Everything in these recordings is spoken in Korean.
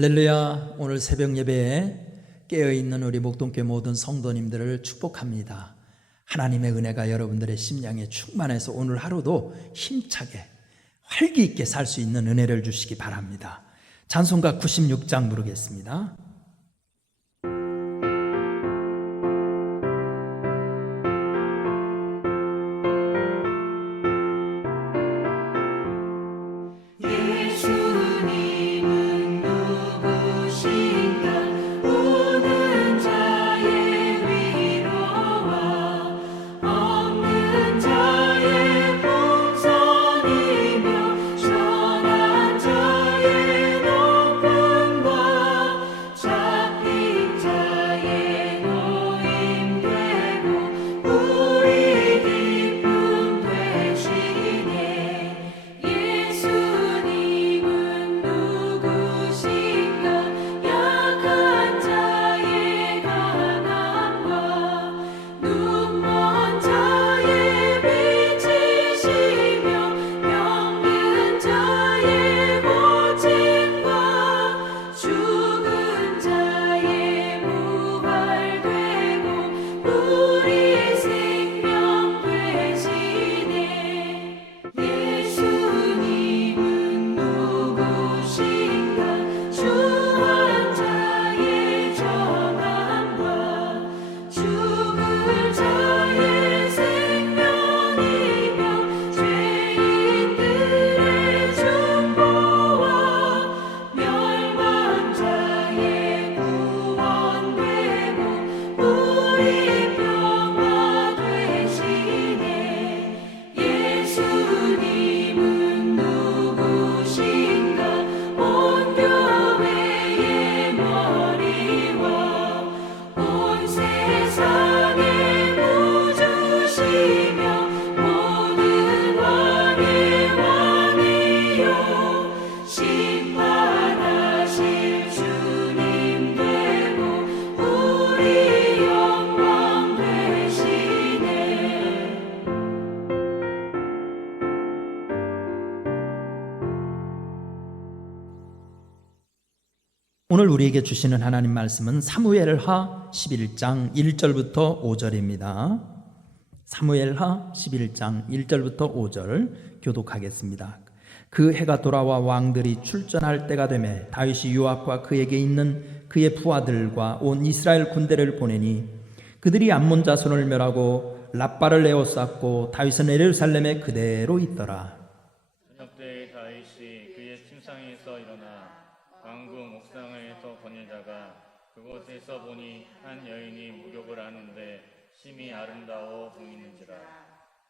할렐루야. 오늘 새벽 예배에 깨어있는 우리 목동교회 모든 성도님들을 축복합니다. 하나님의 은혜가 여러분들의 심령에 충만해서 오늘 하루도 힘차게 활기 있게 살 수 있는 은혜를 주시기 바랍니다. 찬송가 96장 부르겠습니다. 오늘 우리에게 주시는 하나님 말씀은 사무엘하 11장 1절부터 5절입니다. 사무엘하 11장 1절부터 5절 교독하겠습니다. 그 해가 돌아와 왕들이 출전할 때가 되매 다윗이 요압과 그에게 있는 그의 부하들과 온 이스라엘 군대를 보내니 그들이 암몬 자손을 멸하고 랍바를 에워쌌고 다윗은 예루살렘에 그대로 있더라. 저녁 때 다윗이 그의 침상에서 일어나 왕궁 옥상에서 거닐다가 그곳에서 보니 한 여인이 목욕을 하는데 심히 아름다워 보이는지라.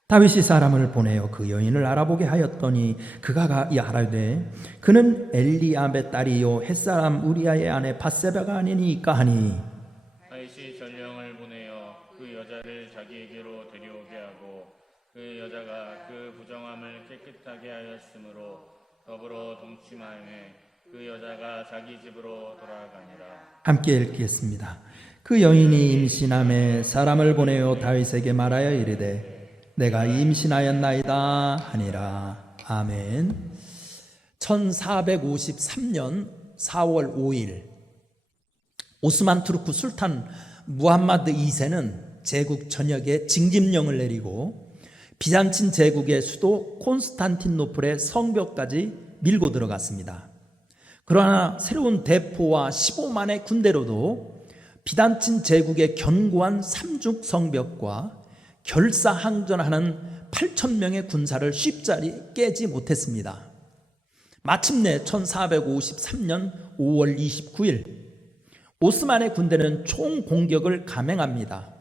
다윗이 사람을 보내어 그 여인을 알아보게 하였더니 그가 가라되 그는 엘리압의 딸이요 햇사람 우리아의 아내 밧세바가 아니니까 하니, 다윗이 전령을 보내어 그 여자를 자기에게로 데려오게 하고 그 여자가 그 부정함을 깨끗하게 하였으므로 더불어 동침하에 그 여자가 자기 집으로 돌아가니라. 함께 읽겠습니다. 그 여인이 임신함에 사람을 보내어 다윗에게 말하여 이르되 내가 임신하였나이다 하니라. 아멘. 1453년 4월 5일 오스만 투르크 술탄 무함마드 2세는 제국 전역에 징집령을 내리고 비잔틴 제국의 수도 콘스탄티노플의 성벽까지 밀고 들어갔습니다. 그러나 새로운 대포와 15만의 군대로도 비잔틴 제국의 견고한 삼중 성벽과 결사항전하는 8,000명의 군사를 쉽사리 깨지 못했습니다. 마침내 1453년 5월 29일 오스만의 군대는 총공격을 감행합니다.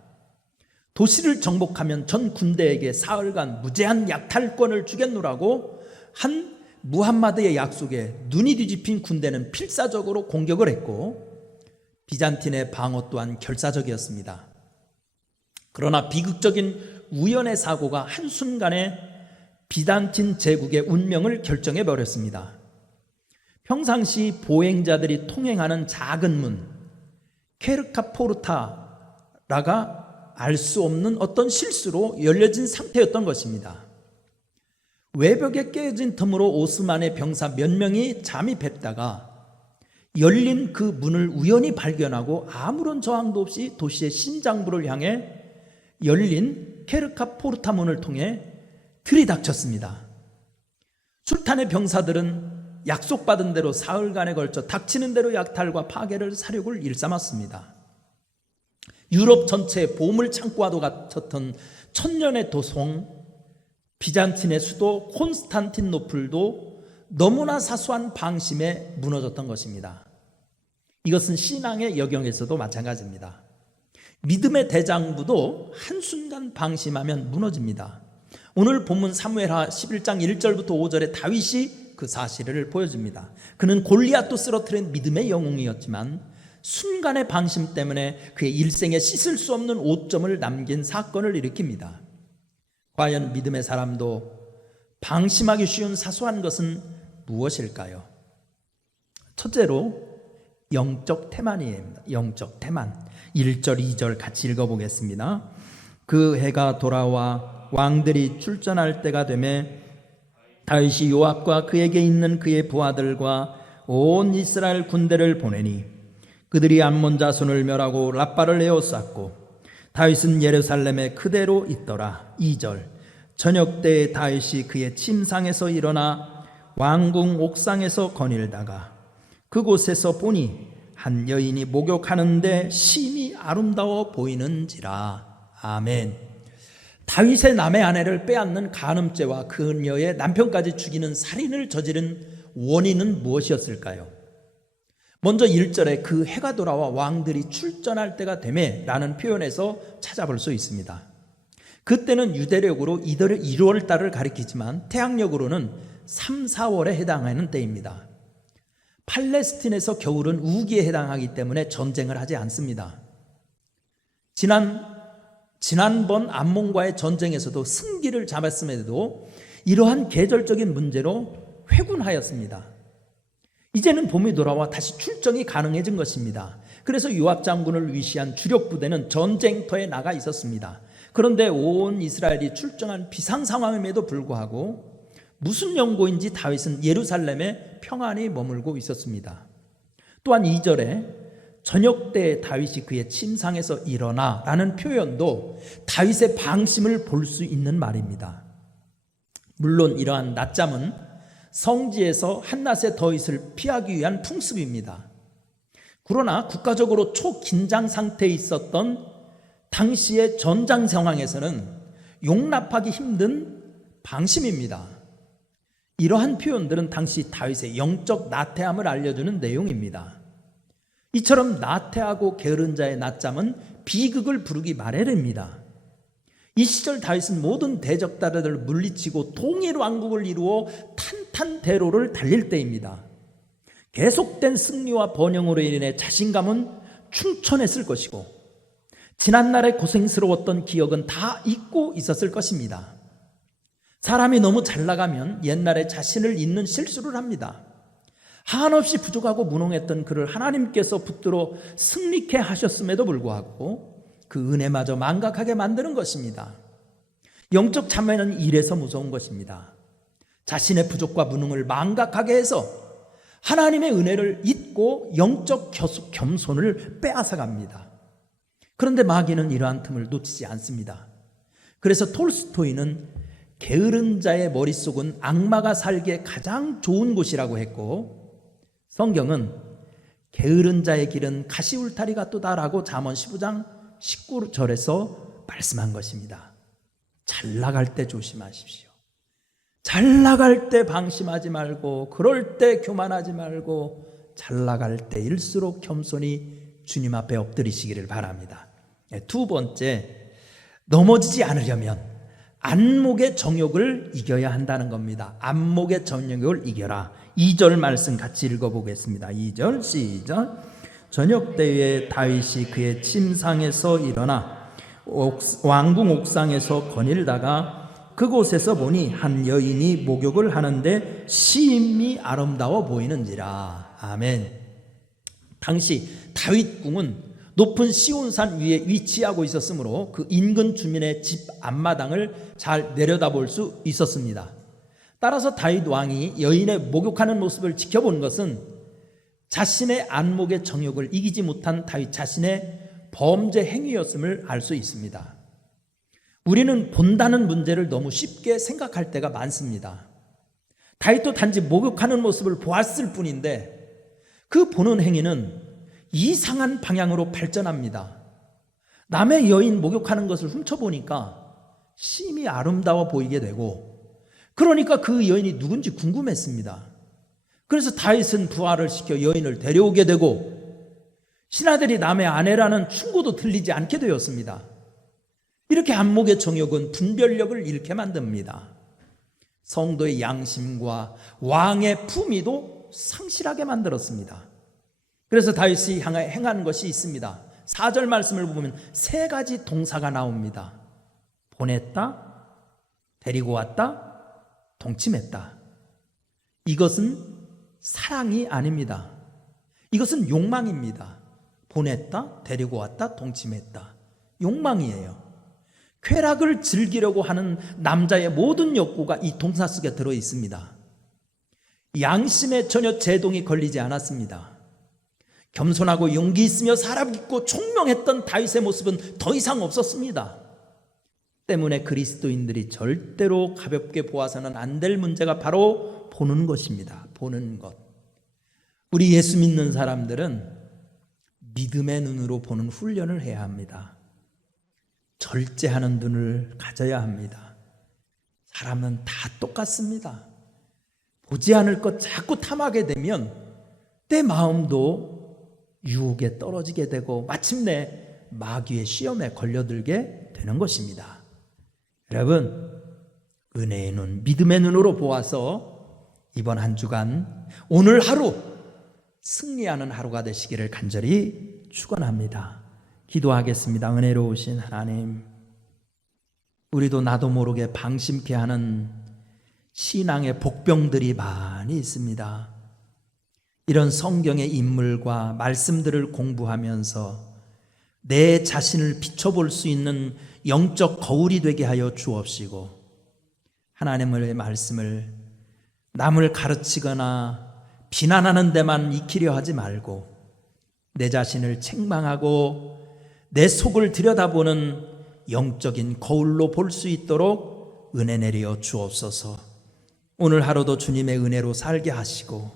도시를 정복하면 전 군대에게 사흘간 무제한 약탈권을 주겠노라고 한 무함마드의 약속에 눈이 뒤집힌 군대는 필사적으로 공격을 했고 비잔틴의 방어 또한 결사적이었습니다. 그러나 비극적인 우연의 사고가 한순간에 비잔틴 제국의 운명을 결정해 버렸습니다. 평상시 보행자들이 통행하는 작은 문 케르카포르타라가 알 수 없는 어떤 실수로 열려진 상태였던 것입니다. 외벽에 깨진 틈으로 오스만의 병사 몇 명이 잠입했다가 열린 그 문을 우연히 발견하고 아무런 저항도 없이 도시의 신장부를 향해 열린 케르카 포르타 문을 통해 들이닥쳤습니다. 술탄의 병사들은 약속받은 대로 사흘간에 걸쳐 닥치는 대로 약탈과 파괴를 사륙을 일삼았습니다. 유럽 전체의 보물 창고와도 같았던 천년의 도성 비잔틴의 수도 콘스탄틴노플도 너무나 사소한 방심에 무너졌던 것입니다. 이것은 신앙의 여경에서도 마찬가지입니다. 믿음의 대장부도 한순간 방심하면 무너집니다. 오늘 본문 사무엘하 11장 1절부터 5절에 다윗이 그 사실을 보여줍니다. 그는 골리앗도 쓰러뜨린 믿음의 영웅이었지만 순간의 방심 때문에 그의 일생에 씻을 수 없는 오점을 남긴 사건을 일으킵니다. 과연 믿음의 사람도 방심하기 쉬운 사소한 것은 무엇일까요? 첫째로 영적 태만이입니다. 영적 태만. 1절 2절 같이 읽어보겠습니다. 그 해가 돌아와 왕들이 출전할 때가 되매 다윗이 요압과 그에게 있는 그의 부하들과 온 이스라엘 군대를 보내니 그들이 암몬 자손을 멸하고 라빠를 에워쌌고 다윗은 예루살렘에 그대로 있더라. 2절 저녁 때에 다윗이 그의 침상에서 일어나 왕궁 옥상에서 거닐다가 그곳에서 보니 한 여인이 목욕하는데 심히 아름다워 보이는지라. 아멘. 다윗의 남의 아내를 빼앗는 간음죄와 그녀의 남편까지 죽이는 살인을 저지른 원인은 무엇이었을까요? 먼저 1절에 그 해가 돌아와 왕들이 출전할 때가 되매 라는 표현에서 찾아볼 수 있습니다. 그때는 유대력으로 1월 달을 가리키지만 태양력으로는 3, 4월에 해당하는 때입니다. 팔레스틴에서 겨울은 우기에 해당하기 때문에 전쟁을 하지 않습니다. 지난번 암몬과의 전쟁에서도 승기를 잡았음에도 이러한 계절적인 문제로 회군하였습니다. 이제는 봄이 돌아와 다시 출정이 가능해진 것입니다. 그래서 요압 장군을 위시한 주력 부대는 전쟁터에 나가 있었습니다. 그런데 온 이스라엘이 출정한 비상 상황임에도 불구하고 무슨 연고인지 다윗은 예루살렘에 평안히 머물고 있었습니다. 또한 2절에 저녁 때 다윗이 그의 침상에서 일어나 라는 표현도 다윗의 방심을 볼 수 있는 말입니다. 물론 이러한 낮잠은 성지에서 한낮에 더 있을 피하기 위한 풍습입니다. 그러나 국가적으로 초긴장 상태에 있었던 당시의 전장 상황에서는 용납하기 힘든 방심입니다. 이러한 표현들은 당시 다윗의 영적 나태함을 알려주는 내용입니다. 이처럼 나태하고 게으른 자의 낮잠은 비극을 부르기 마련입니다. 이 시절 다윗은 모든 대적자들을 물리치고 통일 왕국을 이루어 탄탄대로를 달릴 때입니다. 계속된 승리와 번영으로 인해 자신감은 충천했을 것이고 지난날의 고생스러웠던 기억은 다 잊고 있었을 것입니다. 사람이 너무 잘 나가면 옛날에 자신을 잊는 실수를 합니다. 한없이 부족하고 무능했던 그를 하나님께서 붙들어 승리케 하셨음에도 불구하고 그 은혜마저 망각하게 만드는 것입니다. 영적 참회는 이래서 무서운 것입니다. 자신의 부족과 무능을 망각하게 해서 하나님의 은혜를 잊고 영적 겸손을 빼앗아갑니다. 그런데 마귀는 이러한 틈을 놓치지 않습니다. 그래서 톨스토이는 게으른 자의 머릿속은 악마가 살기에 가장 좋은 곳이라고 했고 성경은 게으른 자의 길은 가시울타리 같도다라고 잠언 15장 19절에서 말씀한 것입니다. 잘 나갈 때 조심하십시오. 잘 나갈 때 방심하지 말고 그럴 때 교만하지 말고 잘 나갈 때일수록 겸손히 주님 앞에 엎드리시기를 바랍니다. 두 번째, 넘어지지 않으려면 안목의 정욕을 이겨야 한다는 겁니다. 안목의 정욕을 이겨라. 2절 말씀 같이 읽어보겠습니다. 2절 시작. 저녁 때에 다윗이 그의 침상에서 일어나 왕궁 옥상에서 거닐다가 그곳에서 보니 한 여인이 목욕을 하는데 심히 아름다워 보이는지라. 아멘. 당시 다윗궁은 높은 시온산 위에 위치하고 있었으므로 그 인근 주민의 집 앞마당을 잘 내려다볼 수 있었습니다. 따라서 다윗 왕이 여인의 목욕하는 모습을 지켜본 것은 자신의 안목의 정욕을 이기지 못한 다윗 자신의 범죄 행위였음을 알 수 있습니다. 우리는 본다는 문제를 너무 쉽게 생각할 때가 많습니다. 다윗도 단지 목욕하는 모습을 보았을 뿐인데 그 보는 행위는 이상한 방향으로 발전합니다. 남의 여인 목욕하는 것을 훔쳐보니까 심히 아름다워 보이게 되고, 그러니까 그 여인이 누군지 궁금했습니다. 그래서 다윗은 부하를 시켜 여인을 데려오게 되고, 신하들이 남의 아내라는 충고도 들리지 않게 되었습니다. 이렇게 안목의 정욕은 분별력을 잃게 만듭니다. 성도의 양심과 왕의 품위도 상실하게 만들었습니다. 그래서 다윗이 행한 것이 있습니다. 4절 말씀을 보면 3가지 동사가 나옵니다. 보냈다, 데리고 왔다, 동침했다. 이것은 사랑이 아닙니다. 이것은 욕망입니다. 보냈다, 데리고 왔다, 동침했다. 욕망이에요. 쾌락을 즐기려고 하는 남자의 모든 욕구가 이 동사 속에 들어 있습니다. 양심에 전혀 제동이 걸리지 않았습니다. 겸손하고 용기 있으며 사람 깊고 총명했던 다윗의 모습은 더 이상 없었습니다. 때문에 그리스도인들이 절대로 가볍게 보아서는 안 될 문제가 바로 보는 것입니다. 보는 것. 우리 예수 믿는 사람들은 믿음의 눈으로 보는 훈련을 해야 합니다. 절제하는 눈을 가져야 합니다. 사람은 다 똑같습니다. 보지 않을 것 자꾸 탐하게 되면 내 마음도 유혹에 떨어지게 되고 마침내 마귀의 시험에 걸려들게 되는 것입니다. 여러분, 은혜의 눈, 믿음의 눈으로 보아서 이번 한 주간 오늘 하루 승리하는 하루가 되시기를 간절히 축원합니다. 기도하겠습니다. 은혜로우신 하나님, 우리도 나도 모르게 방심케 하는 신앙의 복병들이 많이 있습니다. 이런 성경의 인물과 말씀들을 공부하면서 내 자신을 비춰볼 수 있는 영적 거울이 되게 하여 주옵시고, 하나님의 말씀을 남을 가르치거나 비난하는 데만 익히려 하지 말고 내 자신을 책망하고 내 속을 들여다보는 영적인 거울로 볼 수 있도록 은혜 내려 주옵소서. 오늘 하루도 주님의 은혜로 살게 하시고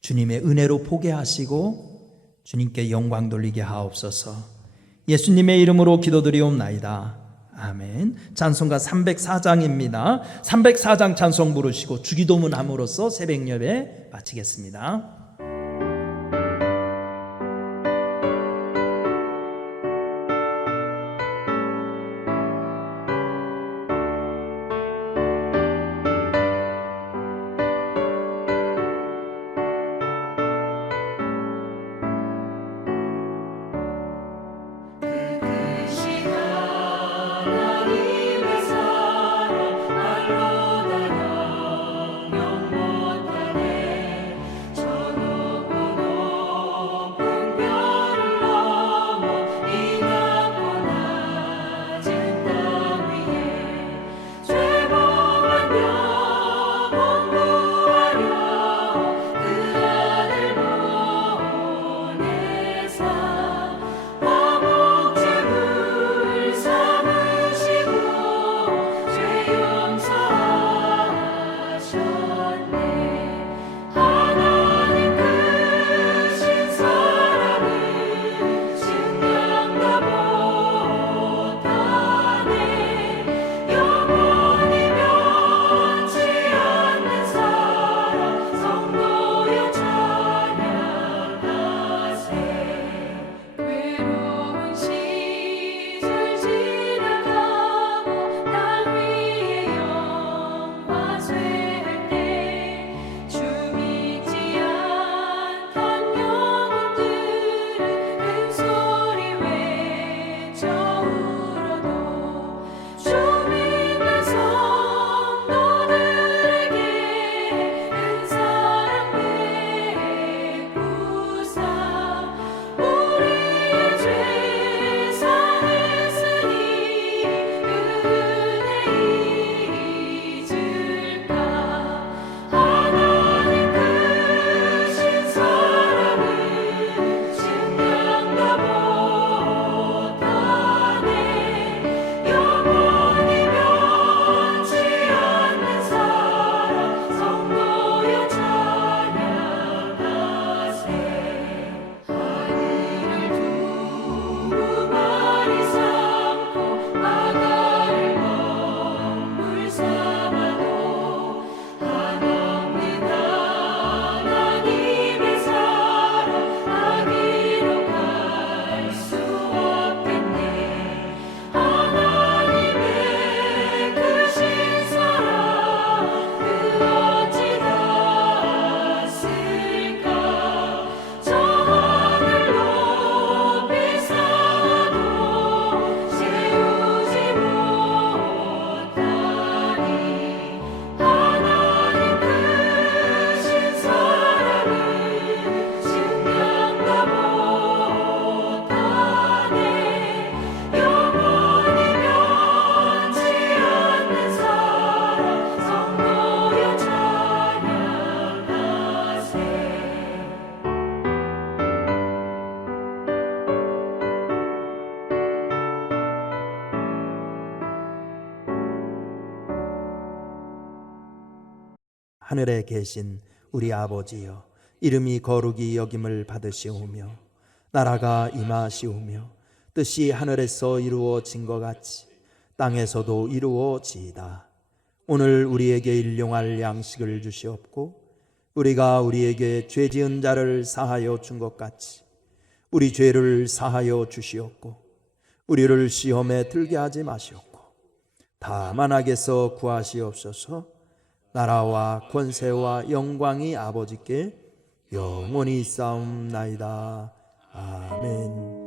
주님의 은혜로 보게 하시고 주님께 영광 돌리게 하옵소서. 예수님의 이름으로 기도드리옵나이다. 아멘. 찬송가 304장입니다. 304장 찬송 부르시고 주기도문 함으로써 새벽 예배 마치겠습니다. 저 하늘에 계신 우리 아버지여, 이름이 거룩히 여김을 받으시오며 나라가 임하시오며 뜻이 하늘에서 이루어진 것 같이 땅에서도 이루어지이다. 오늘 우리에게 일용할 양식을 주시옵고 우리가 우리에게 죄 지은 자를 사하여 준 것 같이 우리 죄를 사하여 주시옵고 우리를 시험에 들게 하지 마시옵고 다만 악에서 구하시옵소서. 나라와 권세와 영광이 아버지께 영원히 있사옵나이다. 아멘.